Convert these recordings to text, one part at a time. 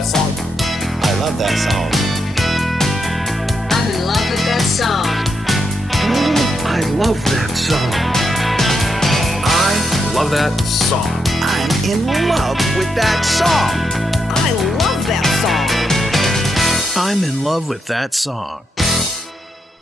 that song. I love that song. I'm in love with that song. Oh, I love that song. I love that song. I'm in love with that song. I love that song. I'm in love with that song.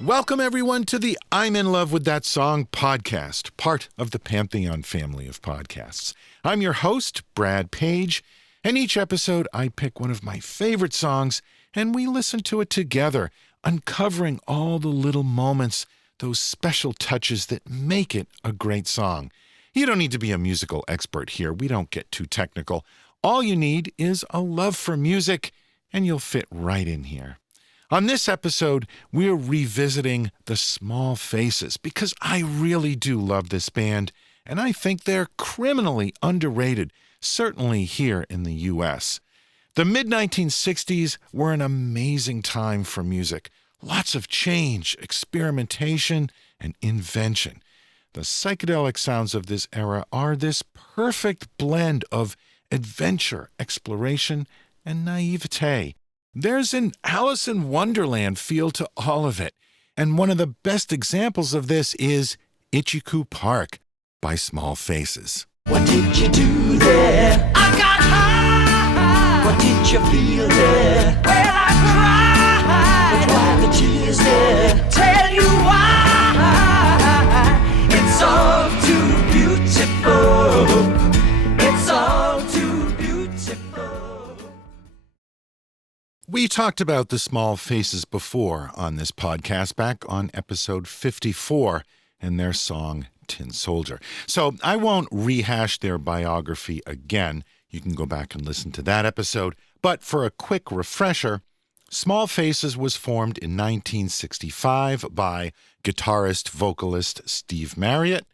Welcome, everyone, to the I'm in Love with That Song podcast, part of the Pantheon family of podcasts. I'm your host, Brad Page, and each episode I pick one of my favorite songs and we listen to it together, uncovering all the little moments, those special touches that make it a great song. You don't need to be a musical expert here. We don't get too technical. All you need is a love for music, and you'll fit right in here. On this episode, we're revisiting the Small Faces because I really do love this band, and I think they're criminally underrated, certainly here in the U.S. The mid-1960s were an amazing time for music. Lots of change, experimentation, and invention. The psychedelic sounds of this era are this perfect blend of adventure, exploration, and naivete. There's an Alice in Wonderland feel to all of it, and one of the best examples of this is Itchycoo Park by Small Faces. What did you do there? I got high. What did you feel there? Well, I cried. But why the tears there? Tell you why. It's all too beautiful. It's all too beautiful. We talked about the Small Faces before on this podcast, back on episode 54, and their song Tin Soldier. So I won't rehash their biography again. You can go back and listen to that episode. But for a quick refresher, Small Faces was formed in 1965 by guitarist, vocalist Steve Marriott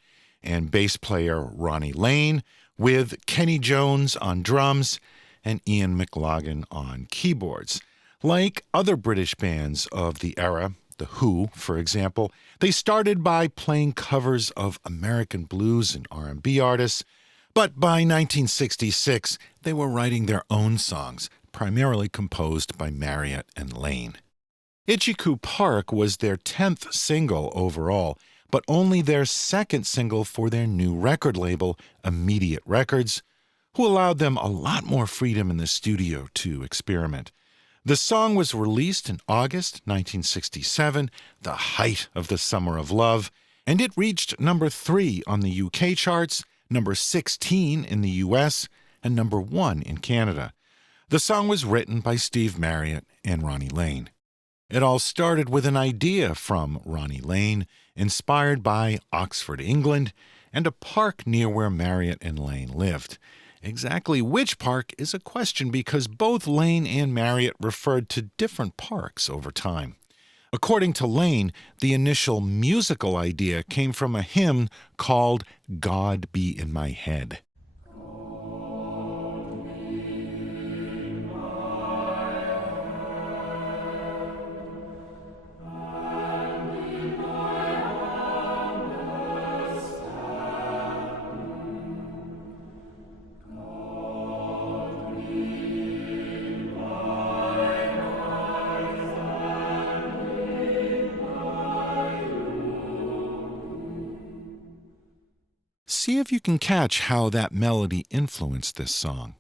and bass player Ronnie Lane, with Kenny Jones on drums and Ian McLagan on keyboards. Like other British bands of the era, The Who, for example, they started by playing covers of American blues and R&B artists, but by 1966, they were writing their own songs, primarily composed by Marriott and Lane. Itchycoo Park was their 10th single overall, but only their second single for their new record label, Immediate Records, who allowed them a lot more freedom in the studio to experiment. The song was released in August 1967, the height of the Summer of Love, and it reached number 3 on the UK charts, number 16 in the US, and number 1 in Canada. The song was written by Steve Marriott and Ronnie Lane. It all started with an idea from Ronnie Lane, inspired by Oxford, England, and a park near where Marriott and Lane lived. Exactly which park is a question because both Lane and Marriott referred to different parks over time. According to Lane, the initial musical idea came from a hymn called God Be in My Head. See if you can catch how that melody influenced this song.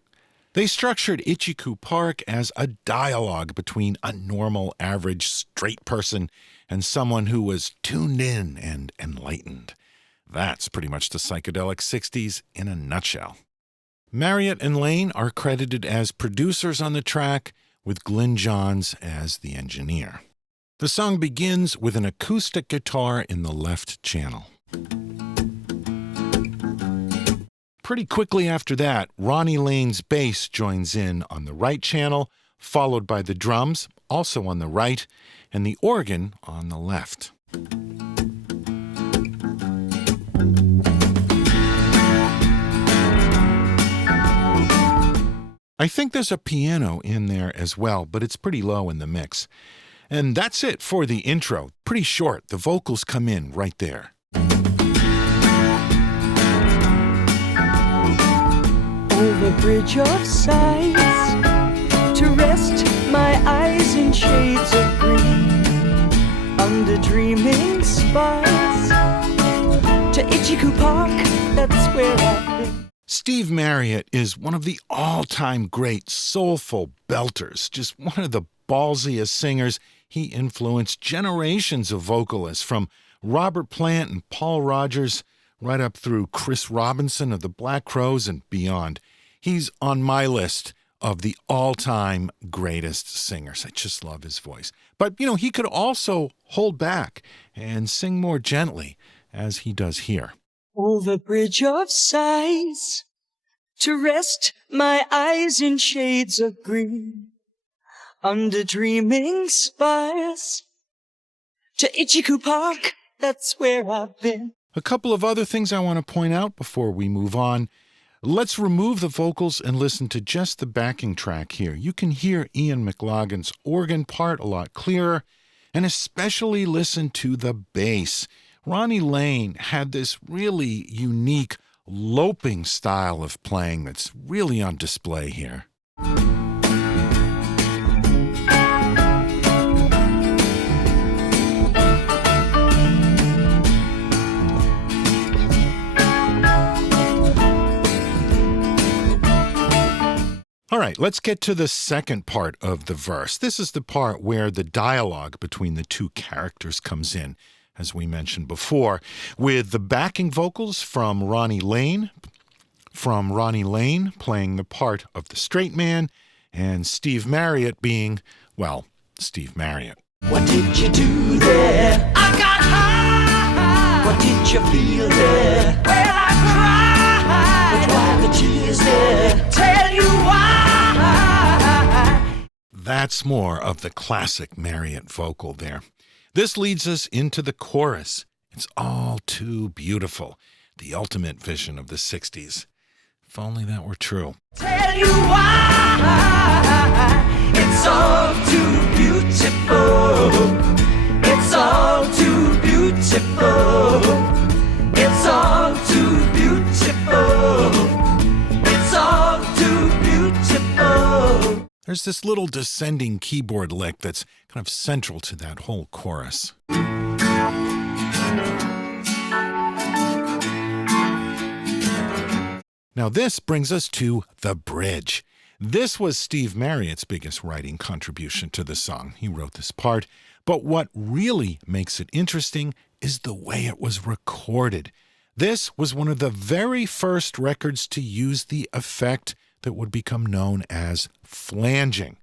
They structured Itchycoo Park as a dialogue between a normal, average, straight person and someone who was tuned in and enlightened. That's pretty much the psychedelic 60s in a nutshell. Marriott and Lane are credited as producers on the track, with Glyn Johns as the engineer. The song begins with an acoustic guitar in the left channel. Pretty quickly after that, Ronnie Lane's bass joins in on the right channel, followed by the drums, also on the right, and the organ on the left. I think there's a piano in there as well, but it's pretty low in the mix. And that's it for the intro. Pretty short. The vocals come in right there. Over bridge of sights to my eyes in shades of green, under dreaming spires, to Itchycoo Park, that's where I've been. Steve Marriott is one of the all-time great soulful belters, just one of the ballsiest singers. He influenced generations of vocalists, from Robert Plant and Paul Rodgers right up through Chris Robinson of the Black Crowes and beyond. He's on my list of the all-time greatest singers. I just love his voice. But, he could also hold back and sing more gently, as he does here. Over bridge of sighs, to rest my eyes in shades of green, under dreaming spires, to Itchycoo Park, that's where I've been. A couple of other things I want to point out before we move on. Let's remove the vocals and listen to just the backing track here. You can hear Ian McLagan's organ part a lot clearer, and especially listen to the bass. Ronnie Lane had this really unique loping style of playing that's really on display here. All right, let's get to the second part of the verse. This is the part where the dialogue between the two characters comes in, as we mentioned before, with the backing vocals from Ronnie Lane playing the part of the straight man, and Steve Marriott being, well, Steve Marriott. What did you do there? I got high. What did you feel there? Well, I cried. But why the tears there? Tell you why. That's more of the classic Marriott vocal there. This leads us into the chorus. It's all too beautiful. The ultimate vision of the 60s. If only that were true. Tell you why. It's all too beautiful. It's all too beautiful. It's all too beautiful. It's all too beautiful. There's this little descending keyboard lick that's kind of central to that whole chorus. Now this brings us to the bridge. This was Steve Marriott's biggest writing contribution to the song. He wrote this part, but what really makes it interesting is the way it was recorded. This was one of the very first records to use the effect that would become known as flanging.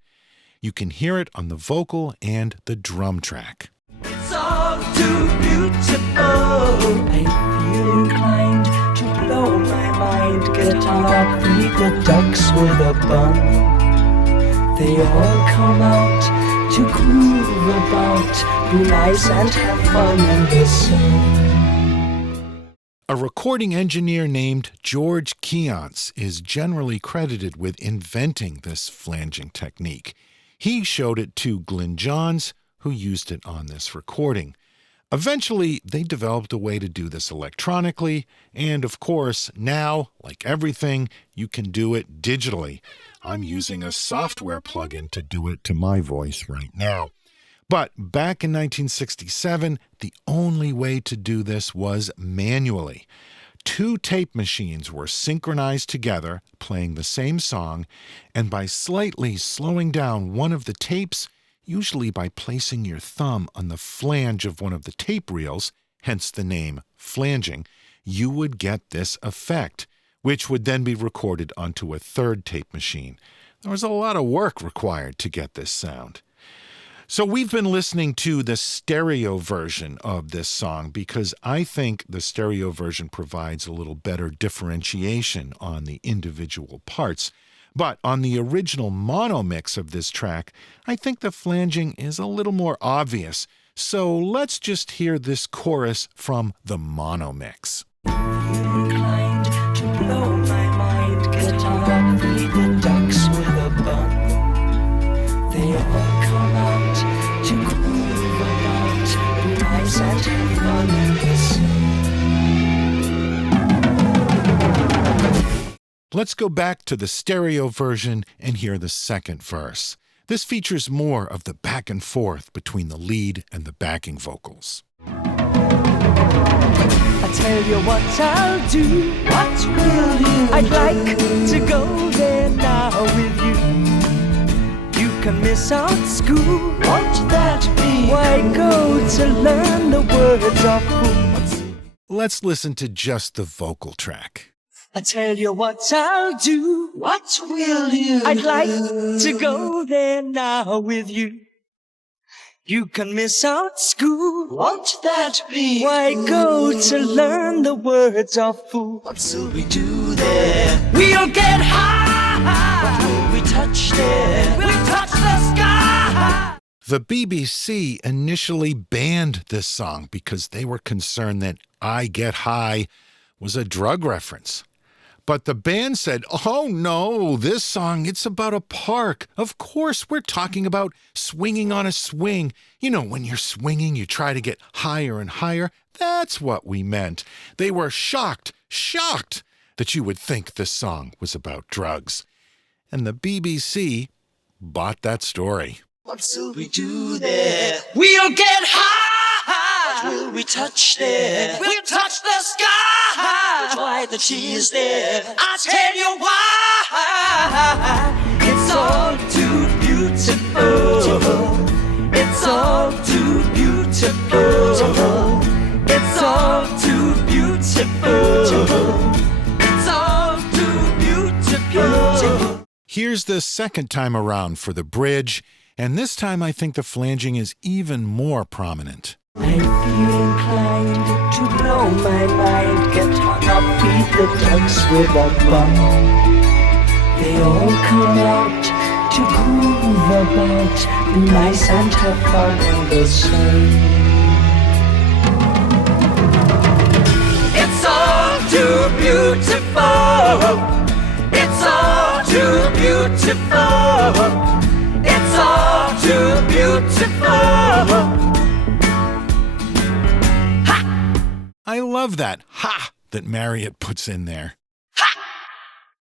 You can hear it on the vocal and the drum track. It's all too beautiful. I feel inclined to blow my mind. Guitar, feed the ducks with a bun. They all come out to groove about, be nice and have fun in the sun. A recording engineer named George Keonce is generally credited with inventing this flanging technique. He showed it to Glyn Johns, who used it on this recording. Eventually, they developed a way to do this electronically, and of course, now, like everything, you can do it digitally. I'm using a software plugin to do it to my voice right now. But back in 1967, the only way to do this was manually. 2 tape machines were synchronized together, playing the same song, and by slightly slowing down one of the tapes, usually by placing your thumb on the flange of one of the tape reels, hence the name flanging, you would get this effect, which would then be recorded onto a 3rd tape machine. There was a lot of work required to get this sound. So we've been listening to the stereo version of this song because I think the stereo version provides a little better differentiation on the individual parts. But on the original mono mix of this track, I think the flanging is a little more obvious. So let's just hear this chorus from the mono mix. Inclined to blow my mind, guitar, feed the ducks with a bun. They all come out to groove about, be nice and have fun in the sun. Let's go back to the stereo version and hear the second verse. This features more of the back and forth between the lead and the backing vocals. I tell you what I'll do. What will you do? I'd like to go there now with you. You can miss out school. Won't that be? Why go to learn the words of fools? Let's listen to just the vocal track. I tell you what I'll do. What will you do? I'd like to go there now with you. You can miss out school. Won't that be? Why go to learn the words of fools? What will we do there? We'll get high. What will we touch there? We'll touch the sky. The BBC initially banned this song because they were concerned that I Get High was a drug reference. But the band said, oh no, this song, it's about a park. Of course, we're talking about swinging on a swing. You know, when you're swinging, you try to get higher and higher. That's what we meant. They were shocked that you would think this song was about drugs. And the BBC bought that story. What will we do there? We'll get high. What will we touch there? We'll touch the sky. Why the cheese there? I'll tell you why. It's all too beautiful. It's all too beautiful. It's all too beautiful. It's all too beautiful. Here's the second time around for the bridge, and this time I think the flanging is even more prominent. I feel inclined to blow my mind, get hung up, feed the ducks with a bun. They all come out to groove about, be nice and have fun in the sun. It's all too beautiful. It's all too beautiful. It's all too beautiful. I love that ha that Marriott puts in there. Ha!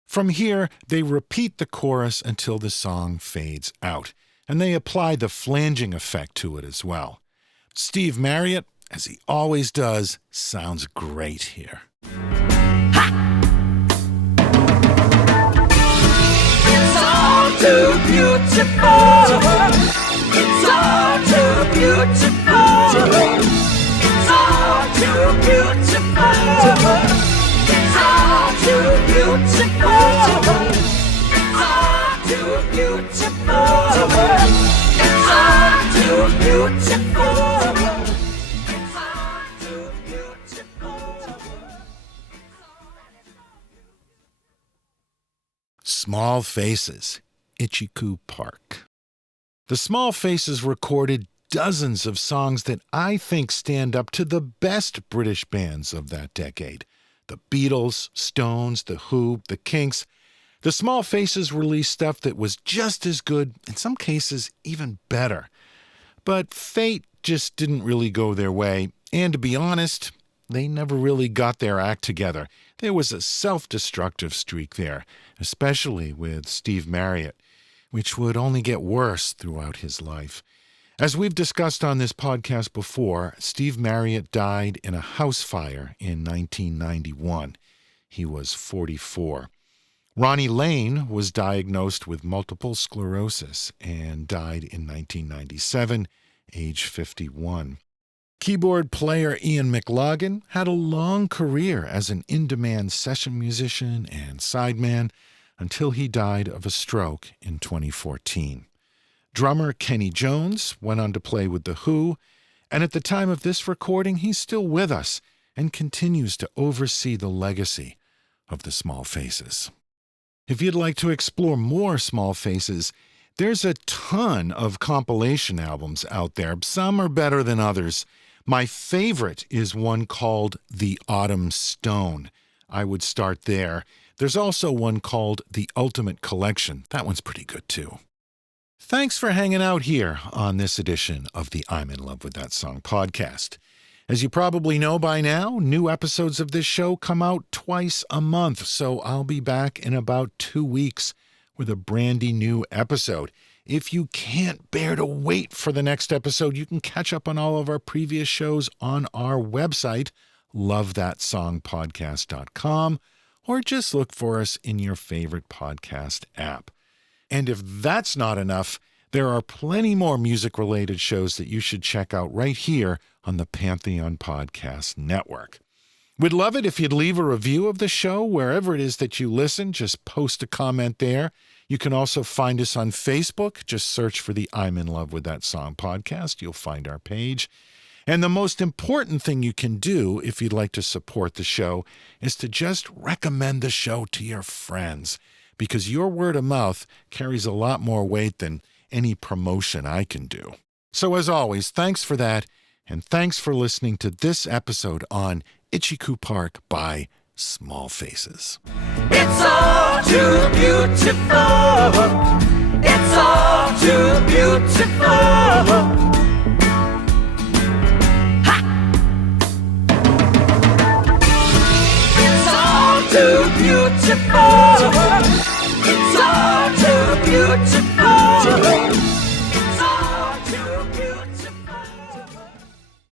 From here, they repeat the chorus until the song fades out, and they apply the flanging effect to it as well. Steve Marriott, as he always does, sounds great here. Ha! It's all too beautiful. It's all too beautiful. It's all too beautiful. It's all too beautiful. It's all too beautiful. It's all too beautiful. It's all too beautiful. Small Faces, Itchycoo Park. The Small Faces recorded dozens of songs that I think stand up to the best British bands of that decade. The Beatles, Stones, The Who, The Kinks. The Small Faces released stuff that was just as good, in some cases even better. But fate just didn't really go their way, and to be honest, they never really got their act together. There was a self-destructive streak there, especially with Steve Marriott, which would only get worse throughout his life. As we've discussed on this podcast before, Steve Marriott died in a house fire in 1991. He was 44. Ronnie Lane was diagnosed with multiple sclerosis and died in 1997, age 51. Keyboard player Ian McLagan had a long career as an in-demand session musician and sideman until he died of a stroke in 2014. Drummer Kenny Jones went on to play with The Who, and at the time of this recording, he's still with us and continues to oversee the legacy of the Small Faces. If you'd like to explore more Small Faces, there's a ton of compilation albums out there. Some are better than others. My favorite is one called The Autumn Stone. I would start there. There's also one called The Ultimate Collection. That one's pretty good too. Thanks for hanging out here on this edition of the I'm in Love with That Song podcast. As you probably know by now, new episodes of this show come out twice a month, so I'll be back in about 2 weeks with a brandy new episode. If you can't bear to wait for the next episode, you can catch up on all of our previous shows on our website, lovethatsongpodcast.com, or just look for us in your favorite podcast app. And if that's not enough, there are plenty more music-related shows that you should check out right here on the Pantheon Podcast Network. We'd love it if you'd leave a review of the show wherever it is that you listen. Just post a comment there. You can also find us on Facebook. Just search for the I'm in Love with That Song podcast. You'll find our page. And the most important thing you can do if you'd like to support the show is to just recommend the show to your friends, because your word of mouth carries a lot more weight than any promotion I can do. So as always, thanks for that, and thanks for listening to this episode on Itchycoo Park by Small Faces. It's all too beautiful. It's all too beautiful. Ha! It's all too beautiful. It's all too beautiful.